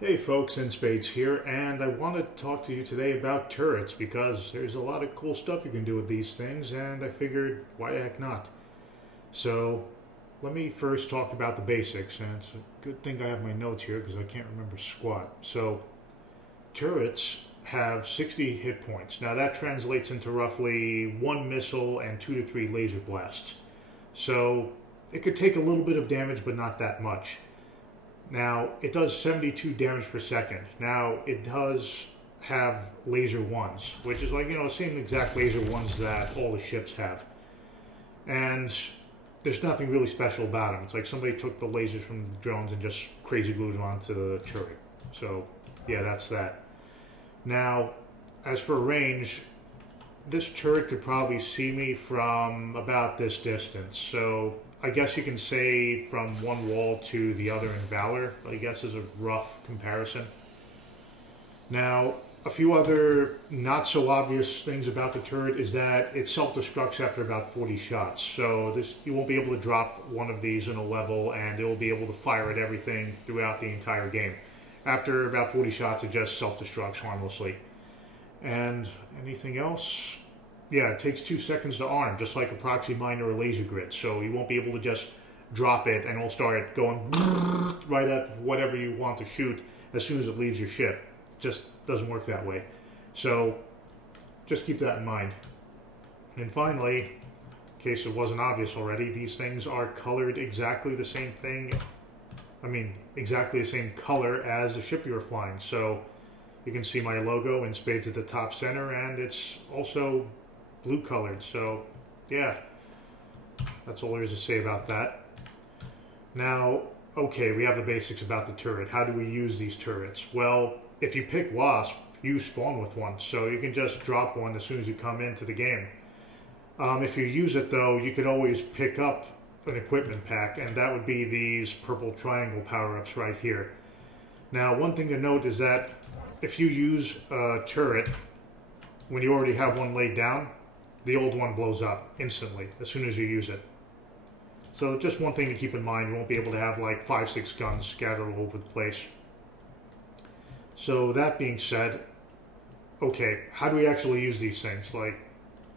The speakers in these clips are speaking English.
Hey folks, inspades here, and I want to talk to you today about turrets because there's a lot of cool stuff you can do with these things, and I figured why the heck not. So let me first talk about the basics, and it's a good thing I have my notes here because I can't remember squat. So turrets have 60 hit points. Now that translates into roughly 1 missile and 2 to 3 laser blasts. So it could take a little bit of damage, but not that much. Now, it does 72 damage per second. Now, it does have laser ones, which is like, the same exact laser ones that all the ships have. And there's nothing really special about them. It's like somebody took the lasers from the drones and just crazy glued them onto the turret. So, yeah, that's that. Now, as for range, this turret could probably see me from about this distance. So I guess you can say from one wall to the other in Valor, I guess is a rough comparison. Now, a few other not so obvious things about the turret is that it self-destructs after about 40 shots. So you won't be able to drop one of these in a level and it will be able to fire at everything throughout the entire game. After about 40 shots, it just self-destructs harmlessly. And anything else? Yeah, it takes 2 seconds to arm, just like a proxy mine or a laser grid. So you won't be able to just drop it and it'll start going right at whatever you want to shoot as soon as it leaves your ship. It just doesn't work that way. So just keep that in mind. And finally, in case it wasn't obvious already, these things are colored exactly the same thing. Exactly the same color as the ship you're flying. So you can see my logo in spades at the top center, and it's also blue colored. So yeah, that's all there is to say about that. Now, okay, we have the basics about the turret. How do we use these turrets? Well, if you pick Wasp, you spawn with one, so you can just drop one as soon as you come into the game. If you use it though, you could always pick up an equipment pack, and that would be these purple triangle power-ups right here. Now, one thing to note is that if you use a turret when you already have one laid down, the old one blows up instantly as soon as you use it. So just one thing to keep in mind, you won't be able to have like 5-6 guns scattered all over the place. So that being said, okay, how do we actually use these things? Like,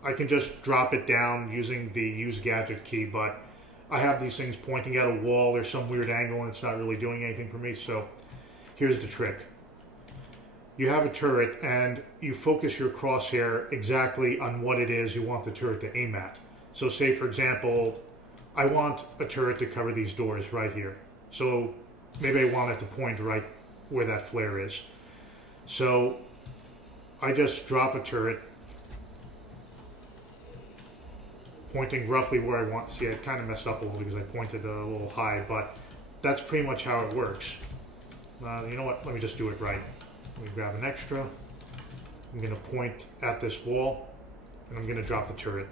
I can just drop it down using the use gadget key, but I have these things pointing at a wall or some weird angle and it's not really doing anything for me. So here's the trick. You have a turret and you focus your crosshair exactly on what it is you want the turret to aim at. So say, for example, I want a turret to cover these doors right here. So maybe I want it to point right where that flare is. So I just drop a turret pointing roughly where I want. See, I kind of messed up a little because I pointed a little high, but that's pretty much how it works. You know what? Let me just do it right. Let me grab an extra. I'm going to point at this wall, and I'm going to drop the turret.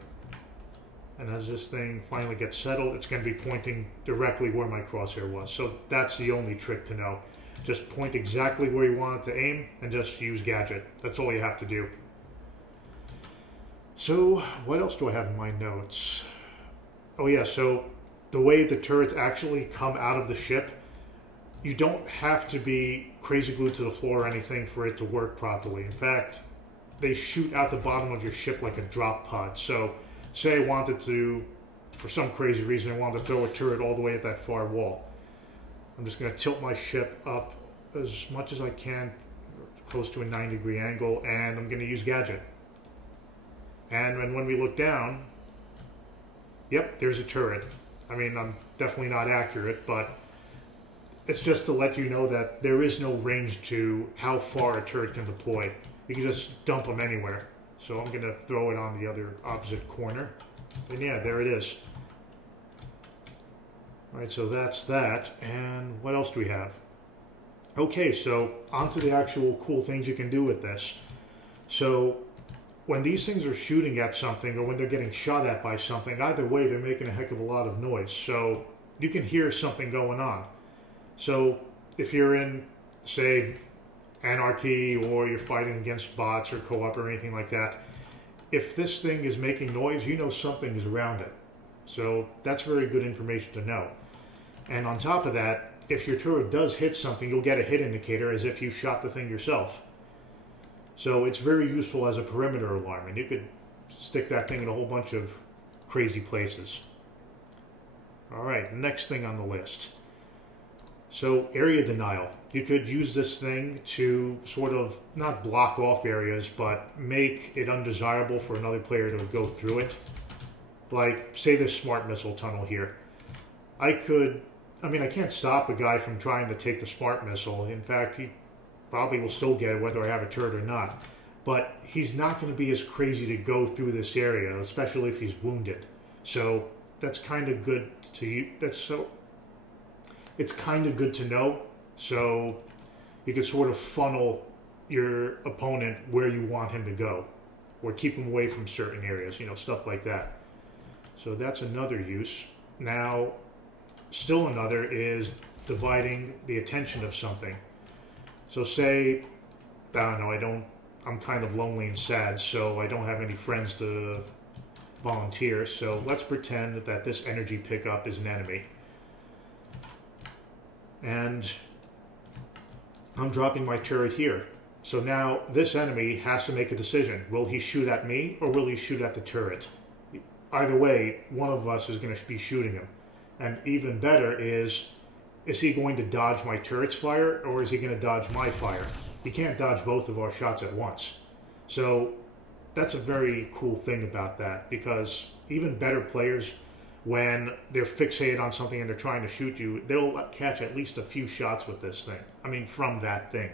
And as this thing finally gets settled, it's going to be pointing directly where my crosshair was. So that's the only trick to know. Just point exactly where you want it to aim, and just use gadget. That's all you have to do. So what else do I have in my notes? Oh yeah, so the way the turrets actually come out of the ship, you don't have to be crazy glued to the floor or anything for it to work properly. In fact, they shoot out the bottom of your ship like a drop pod. So say I wanted to, for some crazy reason, I wanted to throw a turret all the way at that far wall. I'm just going to tilt my ship up as much as I can, close to a 9-degree angle, and I'm going to use gadget. And when we look down, yep, there's a turret. I'm definitely not accurate, but it's just to let you know that there is no range to how far a turret can deploy. You can just dump them anywhere. So I'm going to throw it on the other opposite corner. And yeah, there it is. Alright, so that's that. And what else do we have? Okay, so on to the actual cool things you can do with this. So when these things are shooting at something or when they're getting shot at by something, either way they're making a heck of a lot of noise. So you can hear something going on. So if you're in, say, Anarchy or you're fighting against bots or co-op or anything like that, if this thing is making noise, you know something is around it. So that's very good information to know. And on top of that, if your turret does hit something, you'll get a hit indicator as if you shot the thing yourself. So it's very useful as a perimeter alarm, and you could stick that thing in a whole bunch of crazy places. Alright, next thing on the list. So, area denial. You could use this thing to sort of, not block off areas, but make it undesirable for another player to go through it. Like, say this smart missile tunnel here. I can't stop a guy from trying to take the smart missile. In fact, he probably will still get it whether I have a turret or not. But he's not going to be as crazy to go through this area, especially if he's wounded. So that's kind of good to it's kind of good to know. So you can sort of funnel your opponent where you want him to go, or keep him away from certain areas, you know, stuff like that. So that's another use. Now, still another is dividing the attention of something. So say, I don't know, I'm kind of lonely and sad, so I don't have any friends to volunteer. So let's pretend that this energy pickup is an enemy. And I'm dropping my turret here. So now this enemy has to make a decision. Will he shoot at me or will he shoot at the turret? Either way, one of us is going to be shooting him. And even better is he going to dodge my turret's fire or is he going to dodge my fire? He can't dodge both of our shots at once. So that's a very cool thing about that, because even better players, when they're fixated on something and they're trying to shoot you, they'll catch at least a few shots with this thing. I mean, from that thing.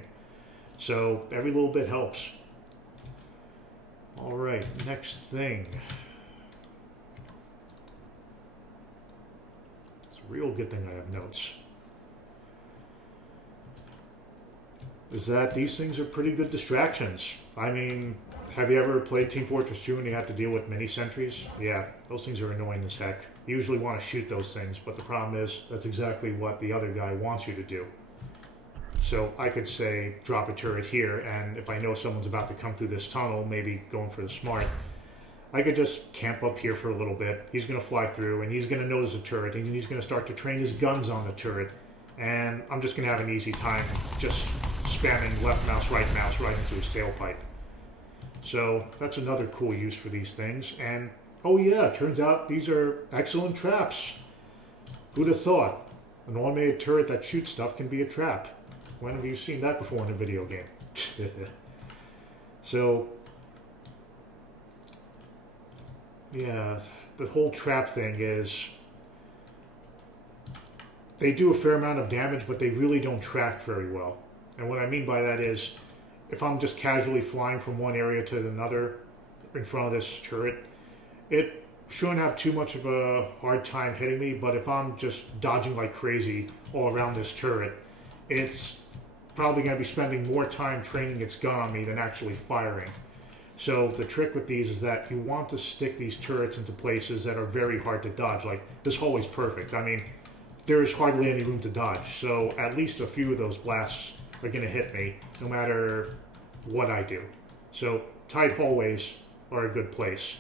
So every little bit helps. All right, next thing. It's a real good thing I have notes. Is that these things are pretty good distractions. I mean, have you ever played Team Fortress 2 and you have to deal with mini sentries? Yeah, those things are annoying as heck. You usually want to shoot those things, but the problem is that's exactly what the other guy wants you to do. So I could say, drop a turret here, and if I know someone's about to come through this tunnel, maybe going for the smart, I could just camp up here for a little bit. He's going to fly through, and he's going to notice the turret, and he's going to start to train his guns on the turret. And I'm just going to have an easy time just spamming left mouse right into his tailpipe. So that's another cool use for these things. And oh yeah, turns out these are excellent traps. Who'd have thought? An automated turret that shoots stuff can be a trap. When have you seen that before in a video game? So yeah, the whole trap thing is, they do a fair amount of damage, but they really don't track very well. And what I mean by that is, if I'm just casually flying from one area to another in front of this turret, it shouldn't have too much of a hard time hitting me, but if I'm just dodging like crazy all around this turret, it's probably going to be spending more time training its gun on me than actually firing. So the trick with these is that you want to stick these turrets into places that are very hard to dodge. Like, this hallway's perfect. I mean, there's hardly any room to dodge, so at least a few of those blasts are going to hit me, no matter what I do. So tight hallways are a good place.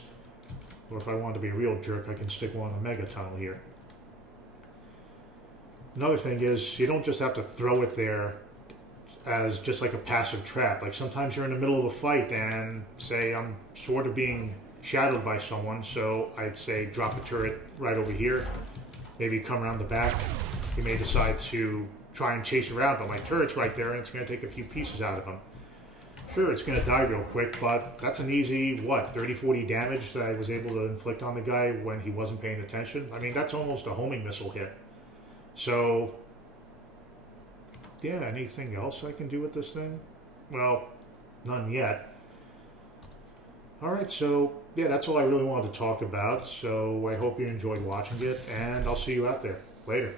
Or if I want to be a real jerk, I can stick one in the mega tunnel here. Another thing is, you don't just have to throw it there as just like a passive trap. Like, sometimes you're in the middle of a fight and say I'm sort of being shadowed by someone, so I'd say drop a turret right over here, maybe come around the back. He may decide to try and chase around, but my turret's right there and it's going to take a few pieces out of him. Sure, it's going to die real quick, but that's an easy, what, 30-40 damage that I was able to inflict on the guy when he wasn't paying attention. I mean, that's almost a homing missile hit. So yeah, anything else I can do with this thing? Well, none yet. Alright, so yeah, that's all I really wanted to talk about. So I hope you enjoyed watching it, and I'll see you out there. Later.